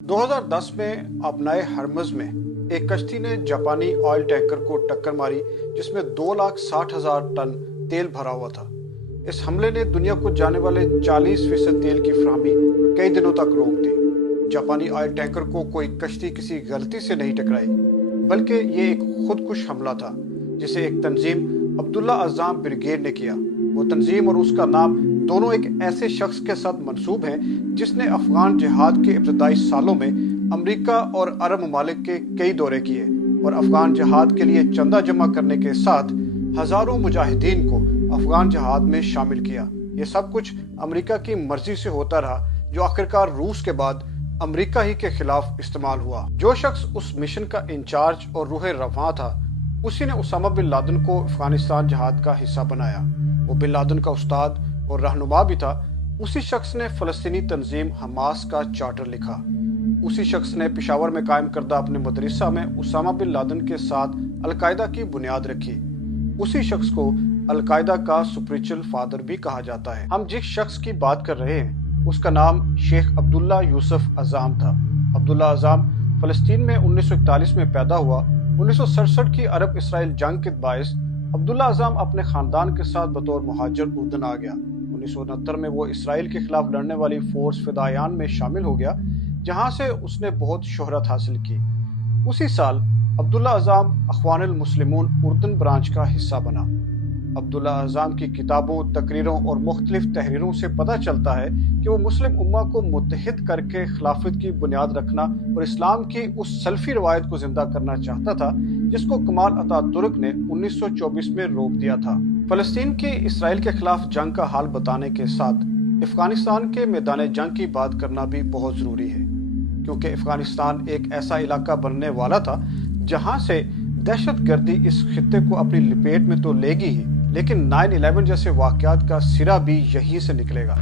2010 में अपनाए हरमज में एक कश्ती ने जापानी ऑयल टैंकर को टक्कर मारी जिसमें 2,60,000 टन तेल भरा हुआ था। इस हमले ने दुनिया को जाने वाले 40% तेल की फराहमी कई दिनों तक रोक दी। जापानी ऑयल टैंकर को कोई कश्ती किसी गलती से नहीं टकराई, बल्कि ये एक खुदकुश हमला था जिसे एक तंजीम अब्दुल्ला अज़ाम ब्रिगेड ने किया। वो तंजीम और उसका नाम दोनों एक ऐसे शख्स के साथ मंसूब हैं जिसने अफगान जिहाद के इब्तदाई सालों में अमेरिका और अरब ममालिक के कई दौरे किए और अफगान जिहाद के लिए चंदा जमा करने के साथ हजारों मुजाहिदीन को अफगान जिहाद में शामिल किया। ये सब कुछ अमेरिका की मर्जी से होता रहा, जो आखिरकार रूस के बाद अमेरिका ही के खिलाफ इस्तेमाल हुआ। जो शख्स उस मिशन का इंचार्ज और रूह रवां था, उसी ने उसामा बिन लादेन को अफगानिस्तान जिहाद का हिस्सा बनाया। वो बिन लादेन का उस्ताद और रहनुमा भी था। उसी शख्स ने फलस्तीनी तंजीम हमास का चार्टर लिखा। उसी शख्स ने पेशावर में कायम करदा अपने मदरसा में उसामा बिन लादेन के साथ अलकायदा की बुनियाद रखी। उसी शख्स को अलकायदा का स्पिरिचुअल फादर भी कहा जाता है। हम जिस शख्स की बात कर रहे हैं उसका नाम शेख अब्दुल्ला यूसुफ अज़ाम था। अब्दुल्ला अज़ाम फलस्तीन में 1941 में पैदा हुआ। 1967 की अरब इसराइल जंग के बायस अब्दुल्ला अज़ाम अपने खानदान के साथ बतौर मुहाजिर उर्दन आ गया। 1969 में वो इसराइल के खिलाफ लड़ने वाली फोर्स फिदायान में शामिल हो गया, जहां से उसने बहुत शोहरत हासिल की। उसी साल अब्दुल्ला अज़ाम अख्वानुल मुस्लिमून उर्दन ब्रांच का हिस्सा बना। अब्दुल्ला अज़ाम की किताबों, तकरीरों और मुख्तलिफ तहरीरों से पता चलता है कि वो मुस्लिम उम्मा को मुत्तहिद करके खिलाफत की बुनियाद रखना और इस्लाम की उस सल्फी रवायत को जिंदा करना चाहता था जिसको कमाल अतातुर्क ने 1924 में रोक दिया था। फलस्तीन की इसराइल के खिलाफ जंग का हाल बताने के साथ अफगानिस्तान के मैदान जंग की बात करना भी बहुत ज़रूरी है, क्योंकि अफगानिस्तान एक ऐसा इलाका बनने वाला था जहां से दहशत गर्दी इस खित्ते को अपनी लपेट में तो लेगी ही, लेकिन 9/11 जैसे वाक़यात का सिरा भी यहीं से निकलेगा।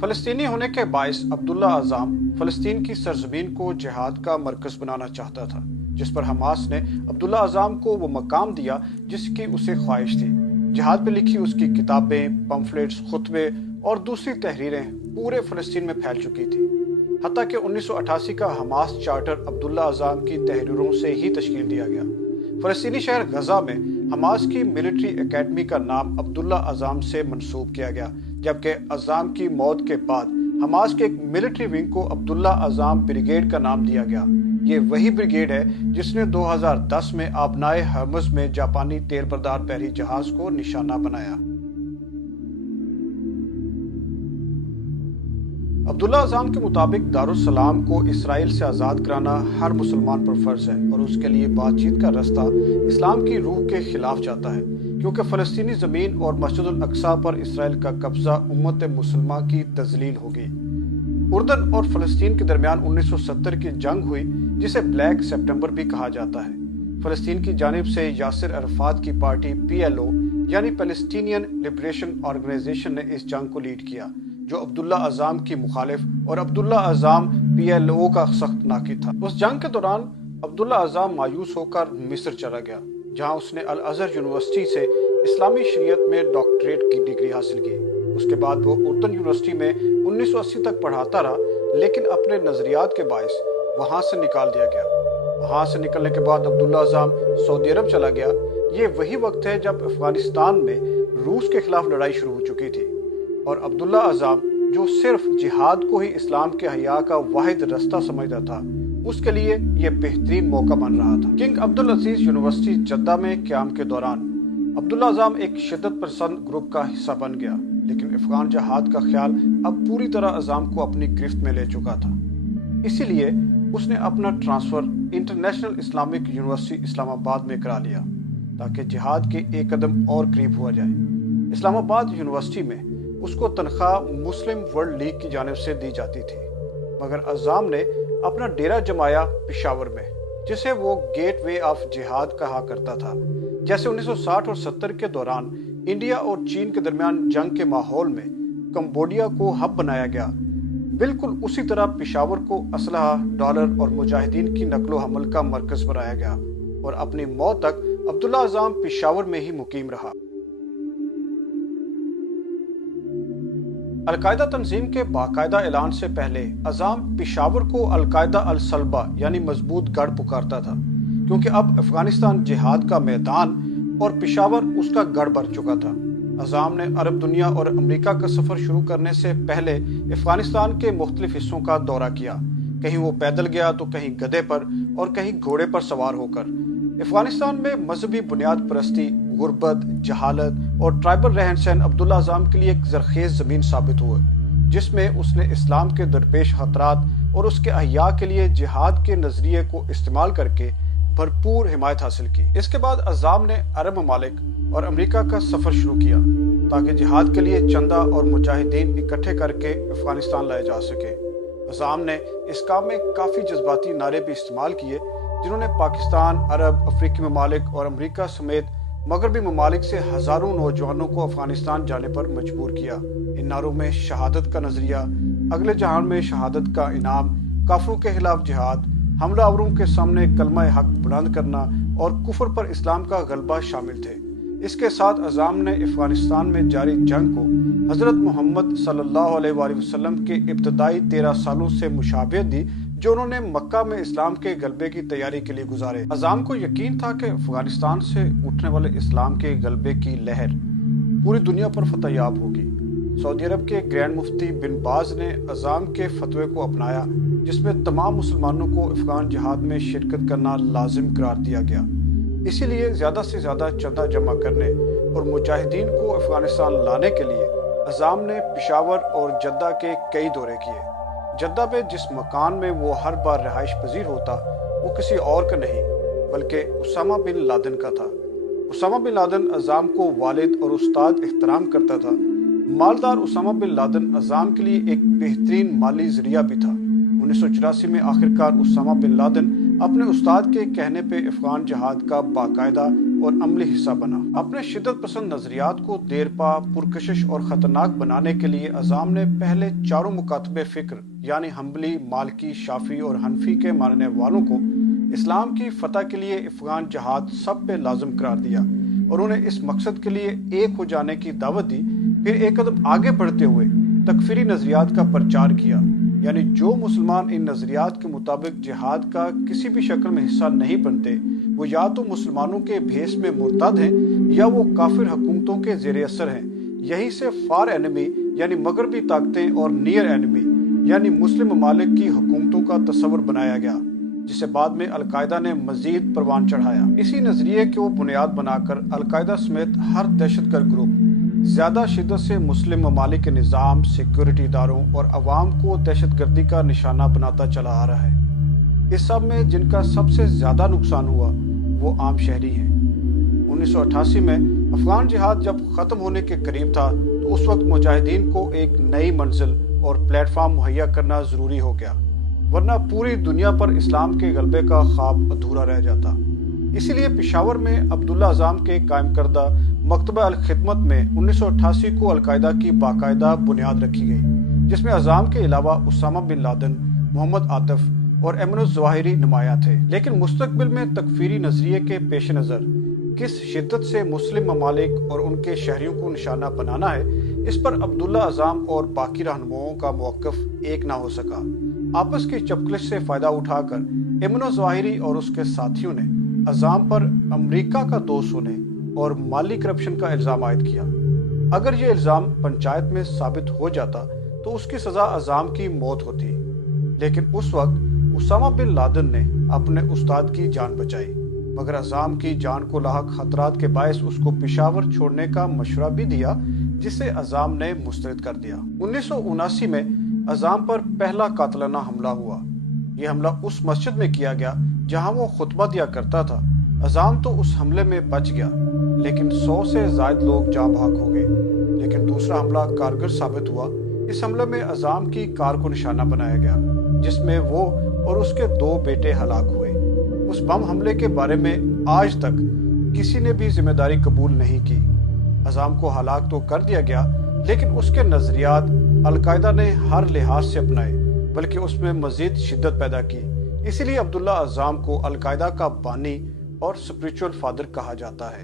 फलस्तीनी होने के बायस अब्दुल्ला अज़ाम फलस्तीन की सरजमीन को जिहाद का मरकज बनाना चाहता था, जिस पर हमास ने अब्दुल्ला अज़ाम को वो मकाम दिया जिसकी उसे ख्वाहिश थी। जिहाद पे लिखी उसकी किताबें, पम्फलेट्स, खुतबे और दूसरी तहरीरें पूरे फलस्तीन में फैल चुकी थी। हत्ता कि 1988 का हमास चार्टर अब्दुल्ला अज़ाम की तहरीरों से ही तश्कील दिया गया। फलस्तीनी शहर गजा में हमास की मिलिट्री एकेडमी का नाम अब्दुल्ला अज़ाम से मंसूब किया गया, जबकि अज़ाम की मौत के बाद हमास के एक मिलिट्री विंग को अब्दुल्ला अज़ाम ब्रिगेड का नाम दिया गया। ये वही ब्रिगेड है जिसने 2010 में आबनाए हरमज में जापानी तेल बरदार बहरी जहाज को निशाना बनाया। अब्दुल्ला अज़ाम के मुताबिक दारुस सलाम को इसराइल से आज़ाद कराना हर मुसलमान पर फर्ज है और उसके लिए बातचीत का रास्ता इस्लाम की रूह के खिलाफ जाता है, क्योंकि फ़लस्तीनी ज़मीन और मस्जिदुल अक्सा पर इसराइल का कब्जा उम्मत मुसलमा की तज़लील होगी। उर्दन और फ़लस्तीन के दरमियान 1970 की जंग हुई, जिसे ब्लैक सितंबर भी कहा जाता है। फ़लस्तीन की जानिब से यासिर अरफात की पार्टी PLO यानी पैलेस्टीनियन लिबरेशन ऑर्गेनाइजेशन ने इस जंग को लीड किया, जो अब्दुल्ला अज़ाम की मुखालिफ और अब्दुल्ला अज़ाम PLO का सख्त नाकिद था। उस जंग के दौरान अब्दुल्ला अज़ाम मायूस होकर मिस्र चला गया, जहां उसने अल अज़हर यूनिवर्सिटी से इस्लामी शरीयत में डॉक्टरेट की डिग्री हासिल की। उसके बाद वो उर्दन यूनिवर्सिटी में 1980 तक पढ़ाता रहा, लेकिन अपने नज़रियात के बायस वहां से निकाल दिया गया। वहां से निकलने के बाद अब्दुल्ला अज़ाम सऊदी अरब चला गया। ये वही वक्त है जब अफगानिस्तान में रूस के खिलाफ लड़ाई शुरू हो चुकी थी और अब्दुल्ला अज़ाम, जो सिर्फ जिहाद को ही इस्लाम के हया का वाहिद रास्ता समझता था, उसके लिए यह बेहतरीन मौका बन रहा था। किंग अब्दुल अजीज यूनिवर्सिटी जद्दा में क़याम के दौरान अब्दुल्ला अज़ाम एक शिद्दत पसंद ग्रुप का हिस्सा बन गया, लेकिन अफगान जिहाद का ख्याल अब पूरी तरह अज़ाम को अपनी गिरफ्त में ले चुका था। इसीलिए उसने अपना transfer international Islamic university Islamabad में करा लिया, ताकि जिहाद के एक कदम और करीब हुआ जाए। इस्लामाबाद यूनिवर्सिटी में उसको तनख्वाह मुस्लिम वर्ल्ड लीग की जानिब से दी जाती थी, मगर अज़ाम ने अपना डेरा जमाया पेशावर में, जिसे वो गेट वे ऑफ जिहाद कहा करता था। जैसे 1960 और 70 के दौरान इंडिया और चीन के दरमियान जंग के माहौल में कंबोडिया को हब बनाया गया, बिल्कुल उसी तरह पेशावर को असलहा, डॉलर और मुजाहिदीन की नकलो हमल का मरकज बनाया गया और अपनी मौत तक अब्दुल्ला अज़ाम पेशावर में ही मुकीम रहा। القاعدہ تنظیم کے باقاعدہ اعلان سے پہلے عزام پشاور کو القاعدہ الصلبہ یعنی مضبوط گڑھ پکارتا تھا، کیونکہ اب افغانستان جہاد کا میدان اور پشاور اس کا گڑھ بن چکا تھا۔ عزام نے عرب دنیا اور امریکہ کا سفر شروع کرنے سے پہلے افغانستان کے مختلف حصوں کا دورہ کیا۔ کہیں وہ پیدل گیا تو کہیں گدھے پر اور کہیں گھوڑے پر سوار ہو کر۔ افغانستان میں مذہبی بنیاد پرستی، غربت، جہالت اور ٹرائبل رہن سہن عبداللہ عزام کے لیے ایک زرخیز زمین ثابت ہوئے، جس میں اس نے اسلام کے درپیش خطرات اور اس کے احیاء کے لیے جہاد کے نظریے کو استعمال کر کے بھرپور حمایت حاصل کی۔ اس کے بعد عزام نے عرب ممالک اور امریکہ کا سفر شروع کیا تاکہ جہاد کے لیے چندہ اور مجاہدین اکٹھے کر کے افغانستان لائے جا سکے۔ عزام نے اس کام میں کافی جذباتی نعرے بھی استعمال کیے، جنہوں نے پاکستان، عرب، افریقی ممالک اور امریکہ سمیت مغربی ممالک سے ہزاروں نوجوانوں کو افغانستان جانے پر مجبور کیا۔ ان نعروں میں شہادت کا نظریہ، اگلے جہان میں شہادت کا انعام، کافروں کے خلاف جہاد، حملہ آوروں کے سامنے کلمہ حق بلند کرنا اور کفر پر اسلام کا غلبہ شامل تھے۔ اس کے ساتھ عزام نے افغانستان میں جاری جنگ کو حضرت محمد صلی اللہ علیہ وآلہ وسلم کے ابتدائی 13 سالوں سے مشابہت دی، جو انہوں نے مکہ میں اسلام کے غلبے کی تیاری کے لیے گزارے۔ عزام کو یقین تھا کہ افغانستان سے اٹھنے والے اسلام کے غلبے کی لہر پوری دنیا پر فتح یاب ہوگی۔ سعودی عرب کے گرینڈ مفتی بن باز نے عزام کے فتوے کو اپنایا، جس میں تمام مسلمانوں کو افغان جہاد میں شرکت کرنا لازم قرار دیا گیا۔ اسی لیے زیادہ سے زیادہ چندہ جمع کرنے اور مجاہدین کو افغانستان لانے کے لیے عزام نے پشاور اور جدہ کے کئی دورے کیے۔ جدہ میں جس مکان میں وہ ہر بار رہائش پذیر ہوتا، وہ کسی اور کا نہیں بلکہ اسامہ بن لادن کا تھا۔ اسامہ بن لادن عزام کو والد اور استاد احترام کرتا تھا۔ مالدار اسامہ بن لادن عزام کے لیے ایک بہترین مالی ذریعہ بھی تھا۔ 1984 میں آخرکار اسامہ بن لادن اپنے استاد کے کہنے پہ افغان جہاد کا باقاعدہ اور عملی حصہ بنا۔ اپنے شدت پسند نظریات کو دیرپا، پرکشش اور خطرناک بنانے کے لیے عزام نے پہلے چاروں مکاتب فکر یعنی حنبلی، مالکی، شافعی اور حنفی کے ماننے والوں کو اسلام کی فتح کے لیے افغان جہاد سب پہ لازم قرار دیا اور انہیں اس مقصد کے لیے ایک ہو جانے کی دعوت دی۔ پھر ایک قدم آگے بڑھتے ہوئے تکفیری نظریات کا پرچار کیا، یعنی جو مسلمان ان نظریات کے مطابق جہاد کا کسی بھی شکل میں حصہ نہیں بنتے، وہ یا تو مسلمانوں کے بھیس میں مرتد ہیں یا وہ کافر حکومتوں کے زیر اثر ہیں۔ یہیں سے فار اینمی یعنی مغربی طاقتیں اور نیئر اینمی یعنی مسلم ممالک کی حکومتوں کا تصور بنایا گیا، جسے بعد میں القاعدہ نے مزید پروان چڑھایا۔ اسی نظریے کو بنیاد بنا کر القاعدہ سمیت ہر دہشت گرد گروپ زیادہ شدت سے مسلم ممالک کے نظام، سیکیورٹی اداروں اور عوام کو دہشت گردی کا نشانہ بناتا چلا آ رہا ہے۔ اس سب میں جن کا سب سے زیادہ نقصان ہوا وہ عام شہری ہیں۔ 1988 میں افغان جہاد جب ختم ہونے کے قریب تھا تو اس وقت مجاہدین کو ایک نئی منزل اور پلیٹ فارم مہیا کرنا ضروری ہو گیا، ورنہ پوری دنیا پر اسلام کے غلبے کا خواب ادھورا رہ جاتا۔ اسی لیے پشاور میں عبداللہ عزام کے قائم کردہ مکتبہ الخدمت میں 1988 کو القاعدہ کی باقاعدہ بنیاد رکھی گئی، جس میں عزام کے علاوہ اسامہ بن لادن، محمد عاطف اور ایمن الظواہری نمایاں تھے۔ لیکن مستقبل میں تکفیری نظریے کے پیش نظر کس شدت سے مسلم ممالک اور ان کے شہریوں کو نشانہ بنانا ہے، اس پر عبداللہ عزام اور باقی رہنماؤں کا موقف ایک نہ ہو سکا۔ آپس کی چپکلش سے فائدہ اٹھا کر ایمن الظواہری اور اس کے ساتھیوں نے عزام پر امریکہ کا دوست ہونے اور مالی کرپشن کا الزام عائد کیا۔ اگر یہ الزام پنچایت میں ثابت ہو جاتا تو اس کی سزا عزام کی موت ہوتی، لیکن اس وقت اسامہ بن لادن نے اپنے استاد کی جان بچائی، مگر عزام کی جان کو لاحق خطرات کے باعث اس کو پشاور چھوڑنے کا مشورہ بھی دیا، جسے عزام نے مسترد کر دیا۔ 1979 میں عزام پر پہلا قاتلانہ حملہ ہوا۔ یہ حملہ اس مسجد میں کیا گیا جہاں وہ خطبہ دیا کرتا تھا۔ عزام تو اس حملے میں بچ گیا، لیکن 100 سے زائد لوگ جاں بحق ہو گئے۔ لیکن دوسرا حملہ کارگر ثابت ہوا۔ اس حملے میں عزام کی کار کو نشانہ بنایا گیا، جس میں وہ اور اس کے 2 بیٹے ہلاک ہوئے۔ اس بم حملے کے بارے میں آج تک کسی نے بھی ذمہ داری قبول نہیں کی۔ عزام کو ہلاک تو کر دیا گیا، لیکن اس کے نظریات القاعدہ نے ہر لحاظ سے اپنائے، بلکہ اس میں مزید شدت پیدا کی۔ اسی لیے عبداللہ عزام کو القاعدہ کا بانی اور اسپرچول فادر کہا جاتا ہے۔